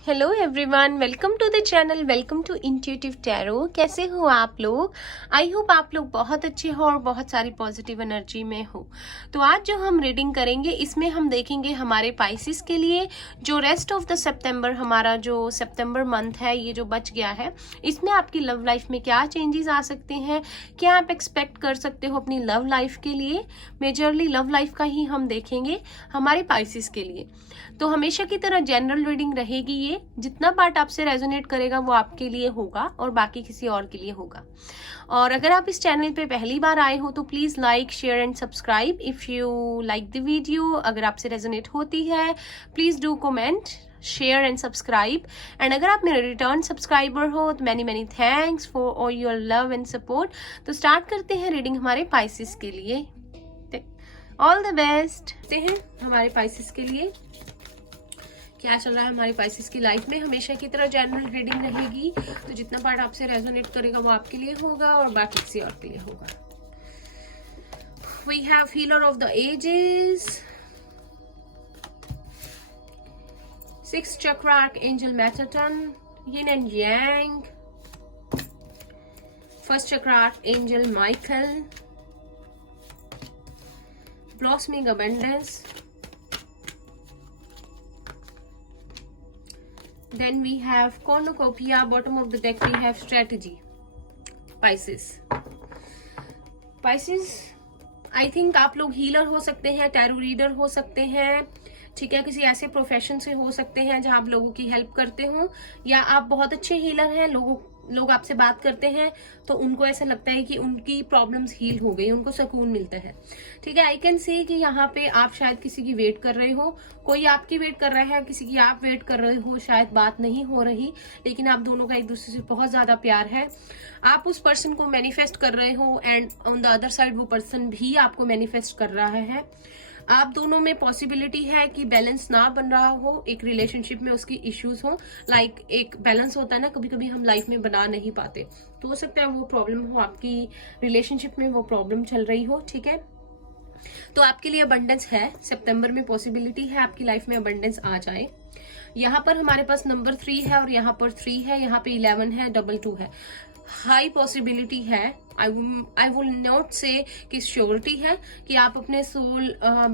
Hello everyone, welcome to the channel, welcome to intuitive tarot. कैसे हो आप लोग? आई होप आप लोग बहुत अच्छे हो और बहुत सारी पॉजिटिव एनर्जी में हो। तो आज जो हम रीडिंग करेंगे इसमें हम देखेंगे हमारे पाइसिस के लिए जो रेस्ट ऑफ द सितंबर, हमारा जो सितंबर मंथ है ये जो बच गया है, इसमें आपकी लव लाइफ में क्या चेंजेस आ सकते हैं, क्या आप एक्सपेक्ट कर सकते हो अपनी लव लाइफ के लिए। मेजरली लव लाइफ का ही हम देखेंगे हमारे पाइसिस के लिए। तो हमेशा की तरह जनरल रीडिंग रहेगी। ये जितना पार्ट आपसे रेजोनेट करेगा वो आपके लिए होगा और बाकी किसी और के लिए होगा। और अगर आप इस चैनल पे पहली बार आए हो तो please like, share and subscribe if you like the video. अगर आपसे रेजोनेट होती है please do comment, share and subscribe. And अगर आप मेरे रिटर्न सब्सक्राइबर हो तो many many thanks for all your love and support. तो स्टार्ट करते हैं रीडिंग हमारे पाइसिस के लिए। ऑल द बेस्ट हैं हमारे पाइसिस के लिए। क्या चल रहा है हमारी पाइसिस की लाइफ में। हमेशा की तरह जनरल रीडिंग रहेगी, तो जितना पार्ट आपसे रेजोनेट करेगा वो आपके लिए होगा और बाकी किसी और के लिए होगा। We have healer of the ages, 6 chakra archangel Metatron, yin and yang, 1st chakra archangel Michael, blossoming abundance. Then we have cornucopia, bottom of the deck we have strategy. Pisces, I think आप लोग हीलर हो सकते हैं, tarot reader हो सकते हैं, ठीक है, किसी ऐसे प्रोफेशन से हो सकते हैं जहां आप लोगों की हेल्प करते हो, या आप बहुत अच्छे हीलर हैं। लोग आपसे बात करते हैं तो उनको ऐसा लगता है कि उनकी प्रॉब्लम्स हील हो गई, उनको सुकून मिलता है। ठीक है, आई कैन सी कि यहाँ पे आप शायद किसी की वेट कर रहे हो, कोई आपकी वेट कर रहा है, किसी की आप वेट कर रहे हो, शायद बात नहीं हो रही, लेकिन आप दोनों का एक दूसरे से बहुत ज्यादा प्यार है। आप उस पर्सन को मैनिफेस्ट कर रहे हो and on the other side वो पर्सन भी आपको मैनिफेस्ट कर रहा है। आप दोनों में पॉसिबिलिटी है कि बैलेंस ना बन रहा हो, एक रिलेशनशिप में उसकी इश्यूज हो। लाइक एक बैलेंस होता है ना, कभी कभी हम लाइफ में बना नहीं पाते, तो हो सकता है वो प्रॉब्लम हो, आपकी रिलेशनशिप में वो प्रॉब्लम चल रही हो। ठीक है, तो आपके लिए अबंडेंस है, सितंबर में पॉसिबिलिटी है आपकी लाइफ में अबंडेंस आ जाए। यहाँ पर हमारे पास नंबर 3 है और यहाँ पर 3 है, यहाँ पे 11 है, 2 है। हाई पॉसिबिलिटी है, आई विल नॉट से कि श्योरिटी है कि आप अपने सोल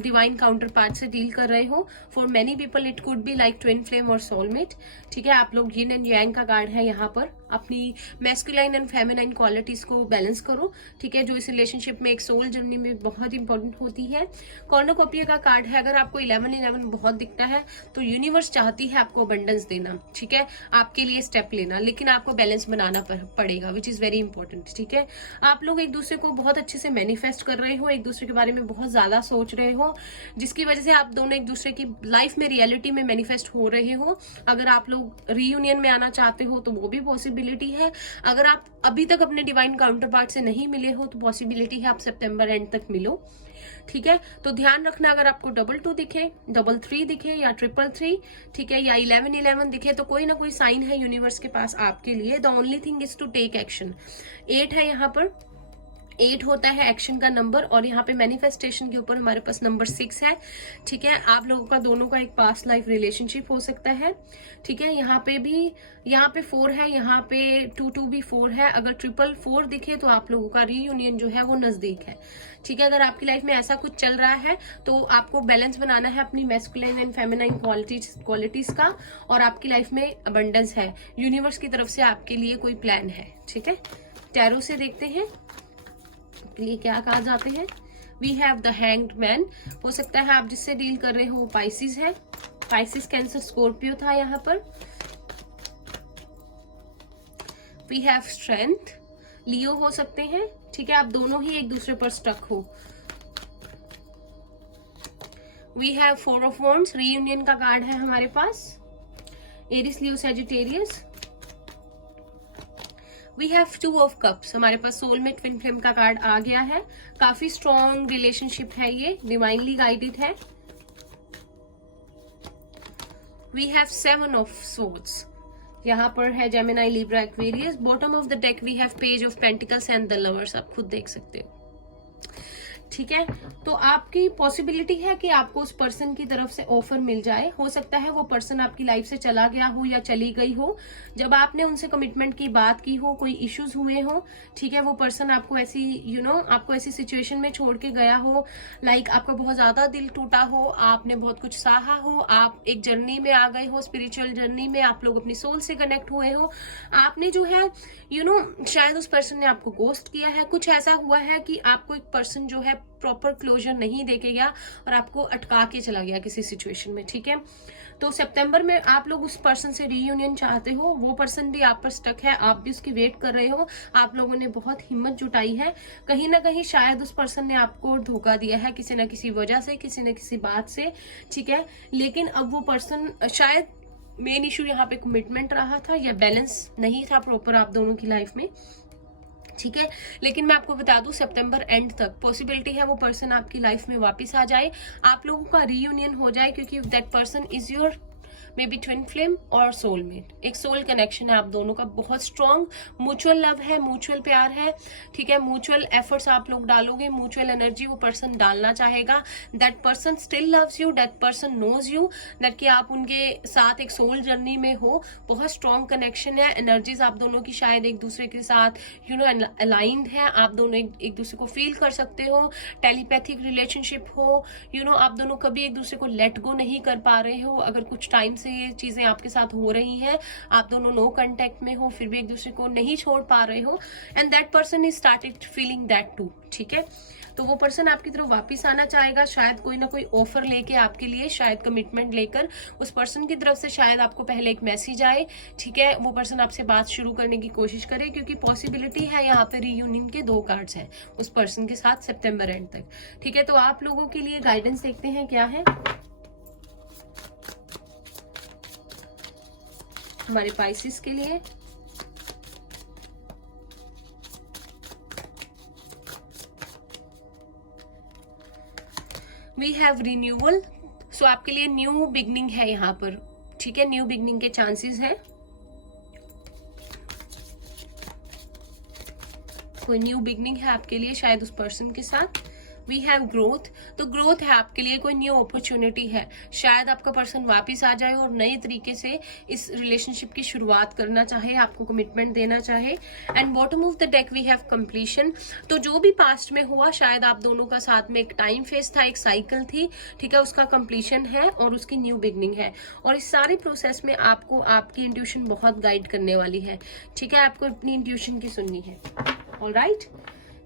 डिवाइन काउंटर पार्ट से डील कर रहे हो। For many people it could be like twin flame और सोलमेट। ठीक है, आप लोग यिन एंड यांग का कार्ड है यहाँ पर। अपनी मैस्कुलाइन एंड फेमिनाइन क्वालिटीज को बैलेंस करो, ठीक है, जो इस रिलेशनशिप में एक सोल जर्नी में बहुत इंपॉर्टेंट होती है। कॉर्नुकोपिया का कार्ड है। अगर आपको 11 बहुत दिखता है तो यूनिवर्स चाहती है आपको अबंडेंस देना, ठीक है, आपके लिए स्टेप लेना, लेकिन आपको बैलेंस बनाना पड़ेगा, विच इज वेरी इंपॉर्टेंट। ठीक है, आप लोग एक दूसरे को बहुत अच्छे से मैनिफेस्ट कर रहे हो, एक दूसरे के बारे में बहुत ज्यादा सोच रहे हो, जिसकी वजह से आप दोनों एक दूसरे की लाइफ में रियलिटी में मैनिफेस्ट हो रहे हो। अगर आप लोग रीयूनियन में आना चाहते हो तो वो भी पॉसिबिलिटी है। अगर आप अभी तक अपने डिवाइन काउंटर पार्ट से नहीं मिले हो तो पॉसिबिलिटी है आप सितंबर एंड तक मिलो। ठीक है, तो ध्यान रखना, अगर आपको 22 दिखे, 33 दिखे या 333, ठीक है, या 11 दिखे तो कोई ना कोई साइन है यूनिवर्स के पास आपके लिए। The only thing is to take action. 8 है यहाँ पर, 8 होता है एक्शन का नंबर, और यहाँ पे मैनिफेस्टेशन के ऊपर हमारे पास नंबर 6 है। ठीक है, आप लोगों का दोनों का एक पास्ट लाइफ रिलेशनशिप हो सकता है। ठीक है, यहाँ पे भी, यहाँ पे 4 है, यहाँ पे 2 भी 4 है। अगर 4 दिखे तो आप लोगों का रीयूनियन जो है वो नजदीक है। ठीक है, अगर आपकी लाइफ में ऐसा कुछ चल रहा है तो आपको बैलेंस बनाना है अपनी मैस्कुलाइन एंड फेमिनाइन क्वालिटीज का, और आपकी लाइफ में अबंडेंस है, यूनिवर्स की तरफ से आपके लिए कोई प्लान है। ठीक है, टैरो से देखते हैं के लिए क्या कहा जाते हैं। We have the hanged man. हो सकता है आप जिससे डील कर रहे हो वो पाइसिस है। पाइसिस, कैंसर, स्कॉर्पियो था यहाँ पर। वी हैव स्ट्रेंथ, लियो हो सकते हैं। ठीक है, आप दोनों ही एक दूसरे पर स्टक हो। We have 4 of wands, reunion का कार्ड है हमारे पास। Aries, Leo, Sagittarius. We have 2 of cups, हमारे पास सोलमेट ट्विन फ्लेम का कार्ड आ गया है। काफी स्ट्रॉन्ग रिलेशनशिप है ये, डिवाइनली गाइडेड है। वी हैव 7 ऑफ सोर्ड्स, यहाँ पर है Gemini, Libra, Aquarius. Bottom of the deck we have page of pentacles and the lovers, आप खुद देख सकते हो। ठीक है, तो आपकी पॉसिबिलिटी है कि आपको उस पर्सन की तरफ से ऑफर मिल जाए। हो सकता है वो पर्सन आपकी लाइफ से चला गया हो या चली गई हो, जब आपने उनसे कमिटमेंट की बात की हो, कोई इश्यूज हुए हो, ठीक है, वो पर्सन आपको ऐसी आपको ऐसी सिचुएशन में छोड़ के गया हो, लाइक आपका बहुत ज्यादा दिल टूटा हो, आपने बहुत कुछ सहा हो, आप एक जर्नी में आ गए हो, स्पिरिचुअल जर्नी में आप लोग अपनी सोल से कनेक्ट हुए हो, आपने जो है शायद उस पर्सन ने आपको गोस्ट किया है, कुछ ऐसा हुआ है कि आपको एक पर्सन जो है प्रॉपर क्लोजर नहीं देके गया और आपको अटका के चला गया किसी सिचुएशन में। ठीक है, तो सितंबर में आप लोग उस पर्सन से रीयूनियन चाहते हो, वो पर्सन भी आप पर स्टक है, आप भी उसकी वेट कर रहे हो, आप लोगों ने बहुत हिम्मत जुटाई है, कहीं ना कहीं शायद उस पर्सन ने आपको धोखा दिया है किसी ना किसी वजह से, किसी न किसी बात से। ठीक है, लेकिन अब वो पर्सन शायद मेन इशू यहाँ पे कमिटमेंट रहा था या बैलेंस नहीं था प्रॉपर आप दोनों की लाइफ में। ठीक है, लेकिन मैं आपको बता दूं सितंबर एंड तक पॉसिबिलिटी है वो पर्सन आपकी लाइफ में वापस आ जाए, आप लोगों का रीयूनियन हो जाए, क्योंकि that person is your may be twin flame और सोलमेट। एक सोल कनेक्शन है आप दोनों का, बहुत स्ट्रॉन्ग म्यूचुअल लव है, म्यूचुअल प्यार है। ठीक है, म्यूचुअल एफर्ट्स आप लोग डालोगे, म्यूचुअल एनर्जी वो पर्सन डालना चाहेगा। That person still loves you, that person knows you that कि आप उनके साथ एक सोल जर्नी में हो, बहुत स्ट्रॉन्ग कनेक्शन है। एनर्जीज आप दोनों की शायद एक दूसरे के साथ अलाइंड है, आप दोनों एक दूसरे को फील कर सकते हो, टेलीपैथिक रिलेशनशिप हो, आप दोनों कभी एक दूसरे को लेट गो नहीं कर पा रहे हो। अगर कुछ टाइम से ये चीजें आपके साथ हो रही हैं, आप दोनों नो कांटेक्ट में हो, फिर भी एक दूसरे को नहीं छोड़ पा रहे हो, and that person is started feeling that too. ठीक है, तो वो पर्सन आपकी तरफ वापस आना चाहेगा, शायद कोई ना कोई ऑफर लेके आपके लिए, शायद कमिटमेंट लेकर। उस पर्सन की तरफ से शायद आपको पहले एक मैसेज आए, ठीक है, वो पर्सन आपसे बात शुरू करने की कोशिश करे, क्योंकि पॉसिबिलिटी है यहाँ पे रीयूनियन के 2 कार्ड्स हैं उस पर्सन के साथ सितंबर एंड तक। ठीक है, तो आप लोगों के लिए गाइडेंस देखते हैं क्या है हमारे पाइसेस के लिए। वी हैव रिन्यूअल, सो आपके लिए न्यू बिगनिंग है यहाँ पर। ठीक है, न्यू बिगनिंग के चांसेस हैं, कोई न्यू बिगनिंग है आपके लिए शायद उस पर्सन के साथ। वी हैव ग्रोथ, तो ग्रोथ है आपके लिए, कोई न्यू अपॉर्चुनिटी है, शायद आपका पर्सन वापस आ जाए और नए तरीके से इस रिलेशनशिप की शुरुआत करना चाहे, आपको कमिटमेंट देना चाहे। And bottom of the deck we have completion, तो जो भी पास्ट में हुआ शायद आप दोनों का साथ में एक टाइम फेज था, एक साइकिल थी, ठीक है, उसका कंप्लीशन है और उसकी न्यू बिगनिंग है। और इस सारे प्रोसेस में आपको आपकी इंट्यूशन बहुत गाइड करने वाली है। ठीक है, आपको अपनी इंट्यूशन की सुननी है। ऑलराइट,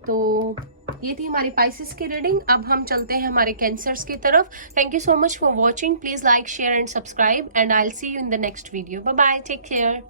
तो ये थी हमारी पाइसेस की रीडिंग। अब हम चलते हैं हमारे कैंसर्स की तरफ। Thank you so much for watching, please like share and subscribe, and I will see you in the next video. Bye bye, take care.